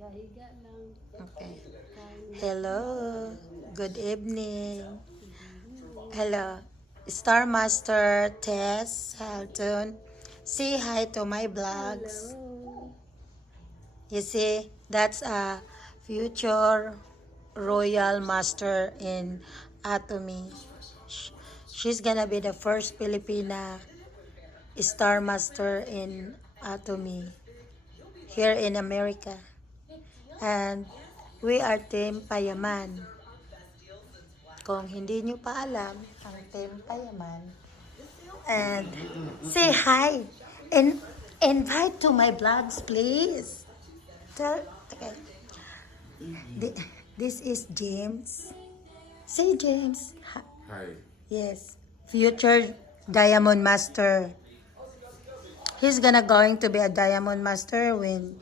Higa-higa lang. Okay. Hello. Good evening. Hello. Star Master Tess Halton. Say hi to my vlogs. Hello. You see, that's a future royal master in Atomy. Sh- She's gonna be the first Filipina star master in Atomy here in America. And we are Team Payaman. Kung hindi nyo pa alam, ang Team Payaman. And say hi and invite to my vlogs, please. Tell, okay. This is James. Say James. Hi. Yes. Future Diamond Master. He's gonna going to be a Diamond Master when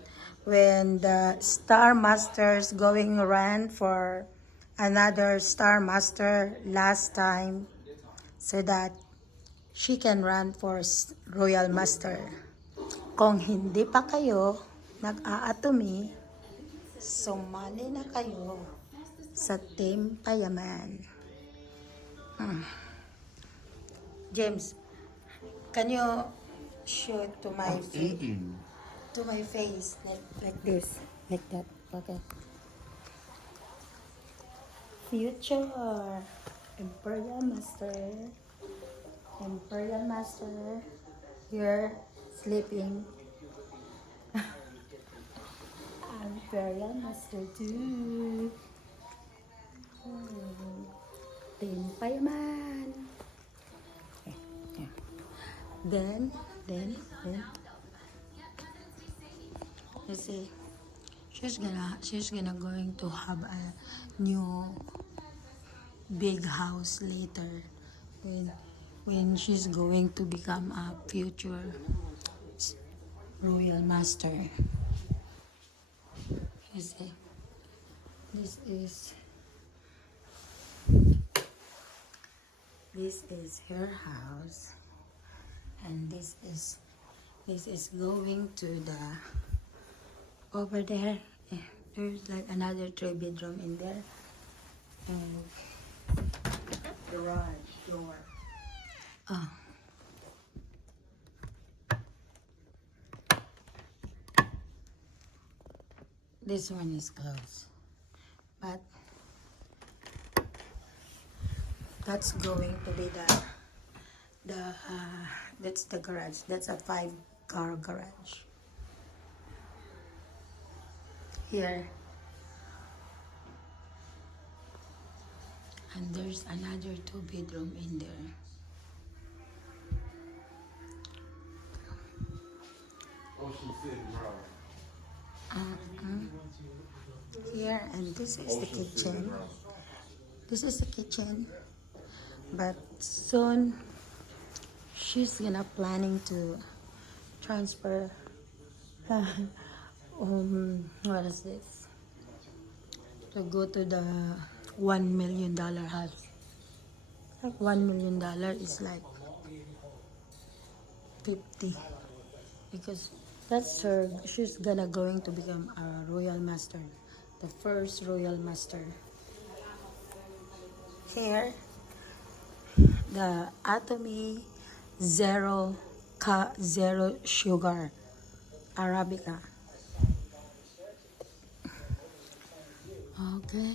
the Star Masters going run for another Star Master last time so that she can run for Royal Master. Kung hindi pa kayo nag-aatomy, sumali na kayo sa Team Payaman. James, can you show it to my face? To my face, like this, like that. Okay. Future Imperial Master, Imperial Master, you're sleeping. Imperial Master too. Team Payaman. Okay, yeah. Then, you see, she's gonna going to have a new big house later when she's going to become a future royal master. You see, this is her house, and this is going to the over there. There's like another 3-bedroom in there, and Garage door. oh, this one is closed, but that's going to be that's the garage. That's a 5-car garage. Here, and there's another 2-bedroom in there. Ocean City Road. Here, and this is the kitchen. This is the kitchen, but soon she's gonna planning to transfer. What is this? To go to the $1 million house. Like $1 million is like 50, because that's her. She's gonna going to become a royal master, the first royal master. Here, the Atomy zero sugar Arabica. Okay.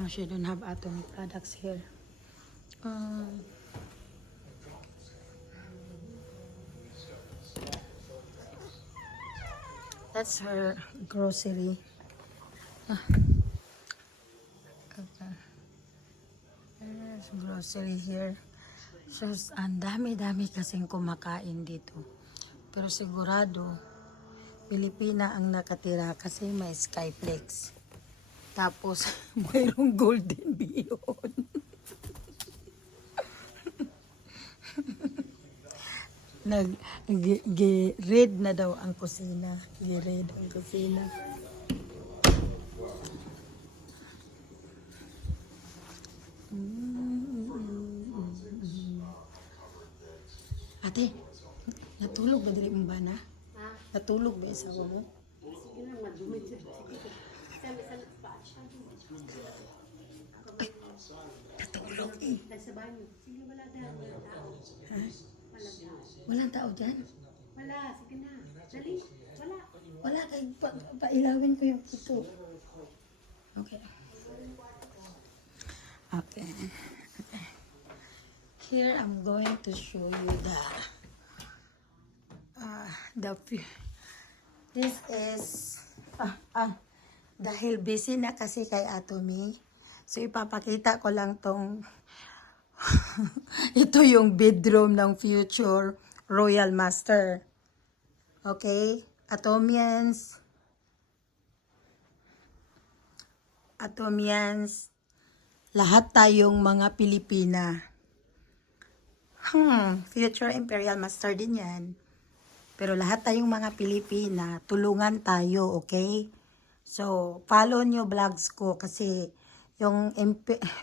Oh, she don't have Atomy products here. That's her grocery. Okay. There's grocery here. So, ang dami-dami kasing kumakain dito. Pero sigurado, Pilipina ang nakatira kasi may Skyflex. Tapos, mayroong Golden Beyond. Red na daw ang kusina. Red ang kusina. Ate, natulog ba dili mong bana? Ha? Natulog ba isa ko mo? Sige lang, madumi Natulog eh. Sa banyo. Sige, wala dyan. Walang tao. Ha? Walang tao. Walang tao dyan? Wala, sige na. Dali. Wala. Wala kay pailawin ko yung ito. Okay. Okay. Here I'm going to show you this is dahil busy na kasi kay Atomy. So ipapakita ko lang tong ito yung bedroom ng future Royal Master. Okay? Atomians, lahat tayong mga Pilipina. Future Imperial Master din yan. Pero lahat tayong mga Pilipina, tulungan tayo, okay? So, follow nyo vlogs ko kasi yung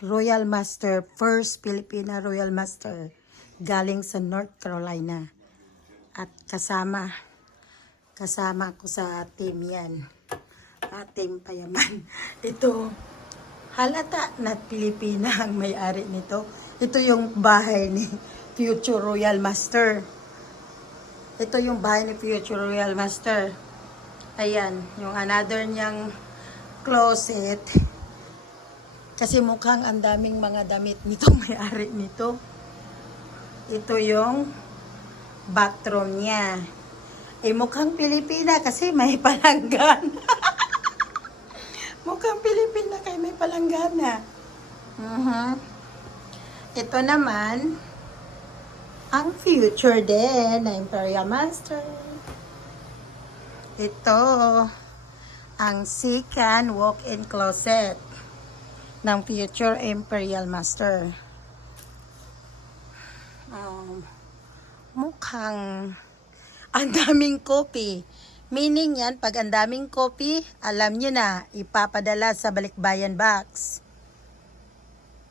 Royal Master, first Filipina Royal Master, galing sa North Carolina. At kasama ko sa team yan. Team Payaman. Ito, halata na Pilipina ang may-ari nito. Ito yung bahay ni Future Royal Master. Ito yung bahay ni Future Royal Master. Ayan, yung another niyang closet. Kasi mukhang ang daming mga damit nito, may-ari nito. Ito yung bathroom niya. Mukhang Pilipina kasi may palanggana. Mukhang Pilipina kay may palanggana. Ito naman, ang future din na Imperial Master. Ito, ang second walk-in closet ng future Imperial Master. Mukhang ang daming copy. Meaning yan, pag ang daming copy, alam nyo na, ipapadala sa balikbayan box.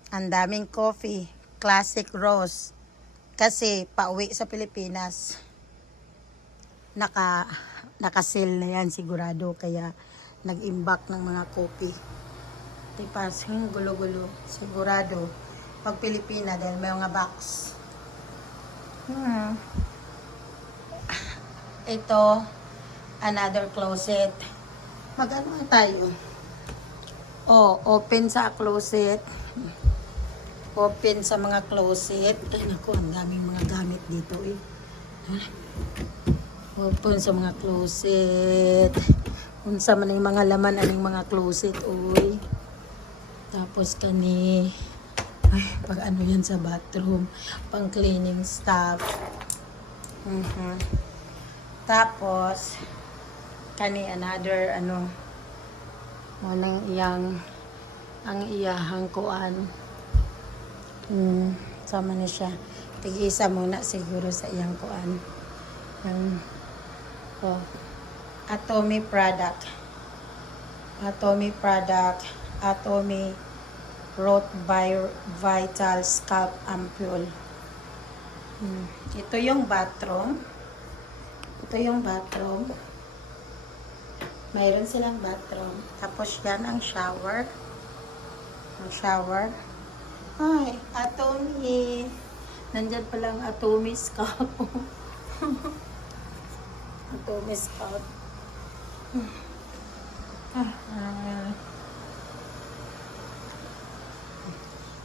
Ang daming coffee. Classic Rose. Kasi pauwi sa Pilipinas. Naka-sale na yan sigurado. Kaya nag-imbak ng mga copy. Tipas, gulo-gulo. Sigurado. Pag Pilipina, dahil may mga box. Ito, another closet. Mag-ano tayo? Open sa closet. Open sa mga closet. Ay, naku, ang daming mga gamit dito eh. Open sa mga closet. Unsa man yung mga laman aning mga closet, oy. Tapos kani, ay, pag ano yan sa bathroom, pang cleaning stuff. Tapos, kani another, ang iyahang kuan. Sama na siya. Tig-isa muna siguro sa iyang kuan. Atomy product. Atomy Root Vital Scalp Ampule. Ito yung bathroom. Mayroon silang bathroom. Tapos yan ang shower. Ay, Atomy. Nandyan palang Atomy scalp. Atomy scalp.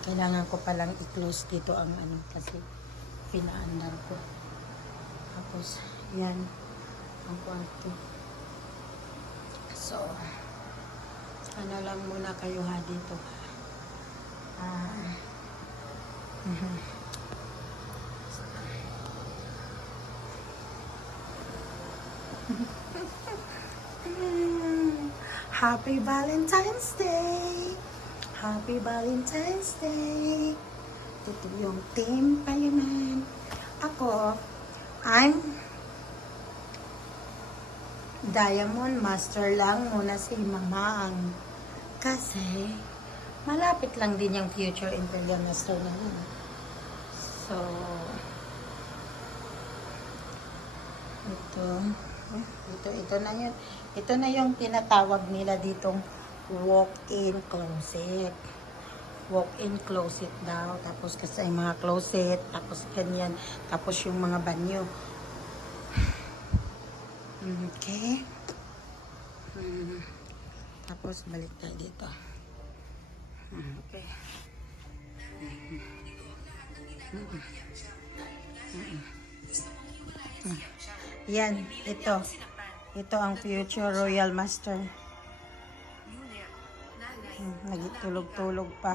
Kailangan ko palang i-close dito ang kasi pinaandar ko. Tapos, yan ang kwarto. So, ano lang muna kayo ha dito. Happy Valentine's Day! Happy Valentine's Day! Ito yung team Payaman. Ako, I'm Diamond Master lang muna si Mamang. Kasi, malapit lang din yung future Imperial Master na yun. So, ito. Ito na yun. Ito na yung tinatawag nila ditong walk-in closet. Walk-in closet daw. Tapos kasi yung mga closet. Tapos ganyan. Tapos yung mga banyo. Okay. Tapos balik tayo dito. Okay. Yan, ito. Ito ang future Royal Master. Nagitulog-tulog pa.